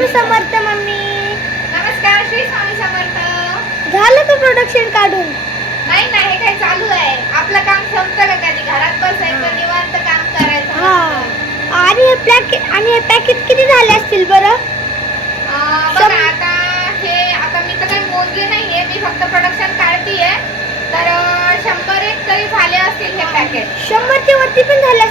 Swami Samarth mummy. नमस्कार श्री स्वामी समर्थ. झालं का प्रोडक्शन काढून? नाही नाही काय चालू आहे. आपलं काम संपतं का कधी? घरात बसायचं निवांत काम करायचं. हा. आणि हे पॅकेट आणि हे पॅकेट किती झाले असतील बरं? आता हे आता मी तर काही मोजले नाहीये मी फक्त प्रोडक्शन काढतीये. तर शंभर एक तरी झाले असतील हे पॅकेट शंभर ते वरती पण झाले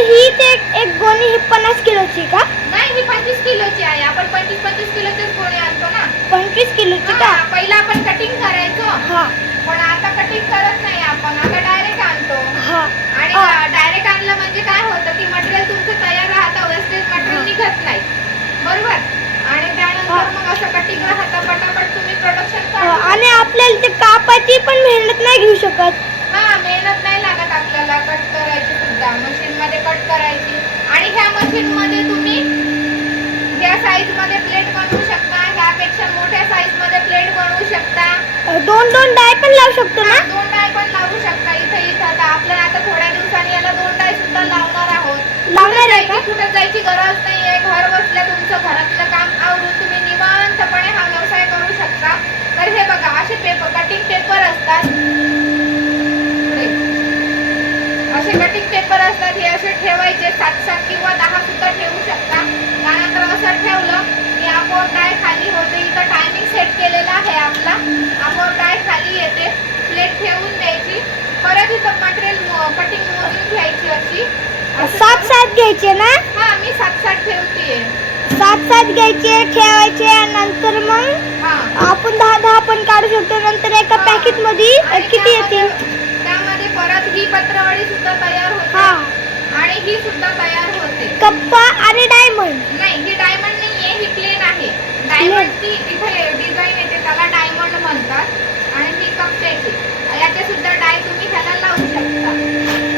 हा म्हणजे ही ते एक- एक गोणी ही पन्नास किलोची का? नाही ही पंचवीस किलोची आहे. आपण पंचवीस पंचवीस किलोच्याच गोणी आणतो ना. पंचवीस किलोची का? हा, पहिला आपण कटिंग करायचो. हा. पण आता कटिंग करत नाही आपण. आता डायरेक्ट आणतो. हा. आणि हा. डायरेक्ट आणलं म्हणजे काय होतं की मटेरियल तुमचं तयार राहतं. वेस्टेज मटेरियल हा. निघत नाही. बरोबर? आणि हा. त्यानंतर मग असं कटिंग राहतं. पटापट तुम्ही प्रोडक्शन अं, आणि आपल्याला ते कापायची पण मेहनत नाही घेऊ शकत. हा मेहनत नाही करायची सुद्धा मशीन मध्ये कट करायची. आणि ह्या मशीन मध्ये तुम्ही ह्या साईजमध्ये प्लेट बनवू शकता ह्यापेक्षा मोठ्या साईजमध्ये प्लेट बनवू शकता. दोन दोन डाय पण लावू शकतो ना? दोन डाय पण लावू शकता. इथे इथं. आता आपल्याला आता थोड्या दिवसांनी याला दोन डाय सुद्धा लावणार आहोत. लावणार आहे कुठं जायची गरज नाहीये. घर बसल्या तुमचं घरातलं काम आवरून तुम्ही निवांतपणे हा व्यवसाय करू शकता तर हे बघा असे पेपर कटिंग पेपर असतात पुढे. असे कटिंग पेपर असतात हे असे ठेवायचे सात सात किंवा दहा सुद्धा ठेवू शकता त्यानंतर असं ठेवलं की आपोआप डाय खाली होते इथं टायमिंग सेट केलेला आहे आपला आपोआप डाय खाली येते प्लेट ठेवून द्यायची परत इथं मटेरियल कटिंग मोजून घ्यायची अशी असं सात करून- सात घ्यायचे ना? हा मी सात सात ठेवतीये. सात सात घ्यायचे ठेवायचे नंतर मग आपण दहा दहा पण काढू शकतो. नंतर एका. पॅकेटमध्ये किती येतील? त्यामध्ये परत ही पत्रवाळी सुद्धा तयार होते. हा. आणि ही सुद्धा तयार होते. कप्पा आणि डायमंड नाही ही डायमंड नाहीये ही प्लेन आहे डायमंडची इथे डिझाईन येते त्याला डायमंड म्हणतात आणि ही कप्प्याची याचे सुद्धा डाय तुम्ही ह्याला लावू शकता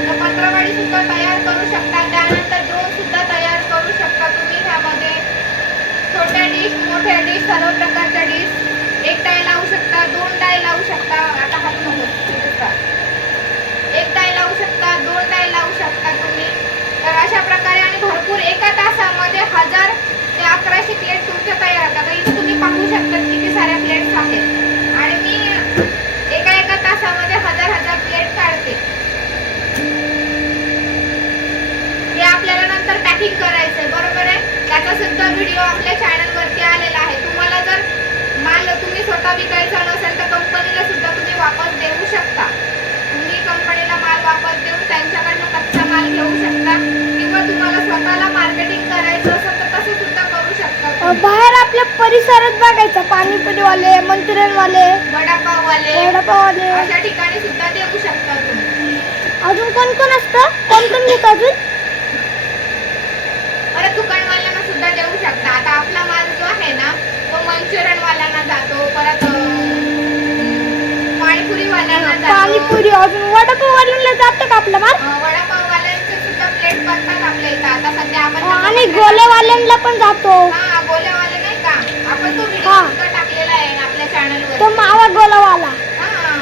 तर पत्रवाळी सुद्धा तयार करू शकता त्यानंतर ड्रोन सुद्धा तयार करू शकता तुम्ही ह्यामध्ये छोट्या डिश मोठ्या डिश सर्व प्रकारच्या डिश एक डाय लावू शकता दोन डाय लावू शकता आता हात नको तिथेच राहा. एक डाय लावू शकता दोन डाय लावू शकता तुम्ही तर अशा प्रकारे आणि भरपूर एका तासामध्ये हजार ते अकराशे प्लेट तुमच्या तयार होतात आता इथे तुम्ही पाहू शकता किती साऱ्या प्लेट्स आहेत आणि मी एका एका तासामध्ये हजार हजार प्लेट काढते हे आपल्याला नंतर पॅकिंग करायचंय बरोबर आहे त्याचा सुद्धा व्हिडिओ आपल्या चॅनल वरती आलेला आहे तुम्हाला जर माल तुम्ही स्वतः विकायचा नसेल तर कंपनीला सुद्धा तुम्ही वापस देऊ शकता तुम्ही कंपनीला माल वापस देऊन त्यांच्याकडनं कच्चा माल घेऊ शकता किंवा तुम्हाला स्वतःला मार्केटिंग करायचं असेल तर तसं सुद्धा करू शकता अं, तुम्ही. बाहेर आपल्या परिसरात बघायचं. पाणीपुरीवाले मंचुरियनवाले वडापाववाले. वडापाववाले. अशा ठिकाणी सुद्धा देऊ शकता तुम्ही. अजून कोण कोण असतं? कोण कोण घेत अजून? परत दुकानवाल्यांना सुद्धा देऊ शकता. आता आपला माल जो आहे ना तो मंचुरियन वाल्यांना जातो. परत पाणीपुरी वाल्यांना जातो. पाणीपुरी अजून वडापाववाल्यांना जातं का आपला माल? वडापाव वाल्यांचे सुद्धा प्लेट बनतात आपल्या आणि गोलेवाल्यांना पण जातो. हा नाही का? आपण तो व्हिडिओ हा. सुद्धा टाकलेला आहे आपल्या चॅनल तो वर मावा गोलावाला. हा.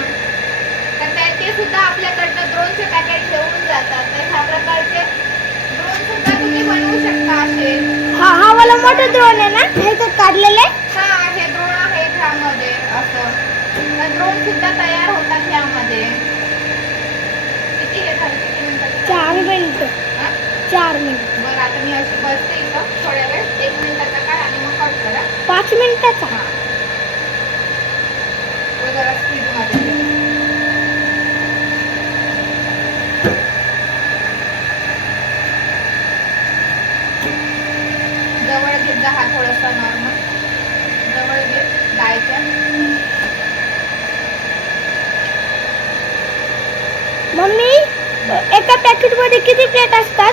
तर ते- ते सुद्धा आपल्याकडनं ड्रोनचे पॅकेट घेऊन जातात. तर ह्या प्रकारचे ड्रोन सुद्धा तुम्ही बनवू शकता असे. हा हा वाला मोठा द्रोण आहे ना? ह्याच्यात काढलेले हा हे ह्यामध्ये असं. तर ड्रोन सुद्धा तयार होतात ह्यामध्ये. किती हे झालं किती चार मिनिट. हा? चार मिनिट. आता मी अशी बसते इथं. थोड्या वेळ एक मिनिटाचा काळ आणि मग कट करा. पाच मिनिटाचा? हा. तो जरा मध्ये. ठेव. जवळ घेत जा हा थोडासा नॉर्मल जवळ घे डायच्या. मम्मी एका पॅकेटमध्ये किती प्लेट असतात?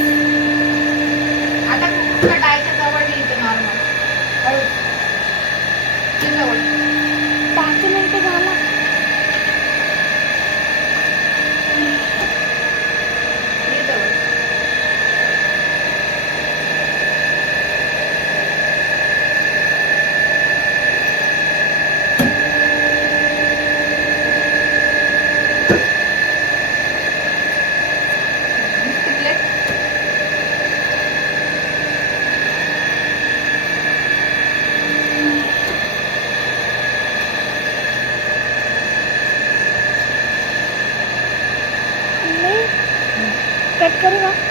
कट करू का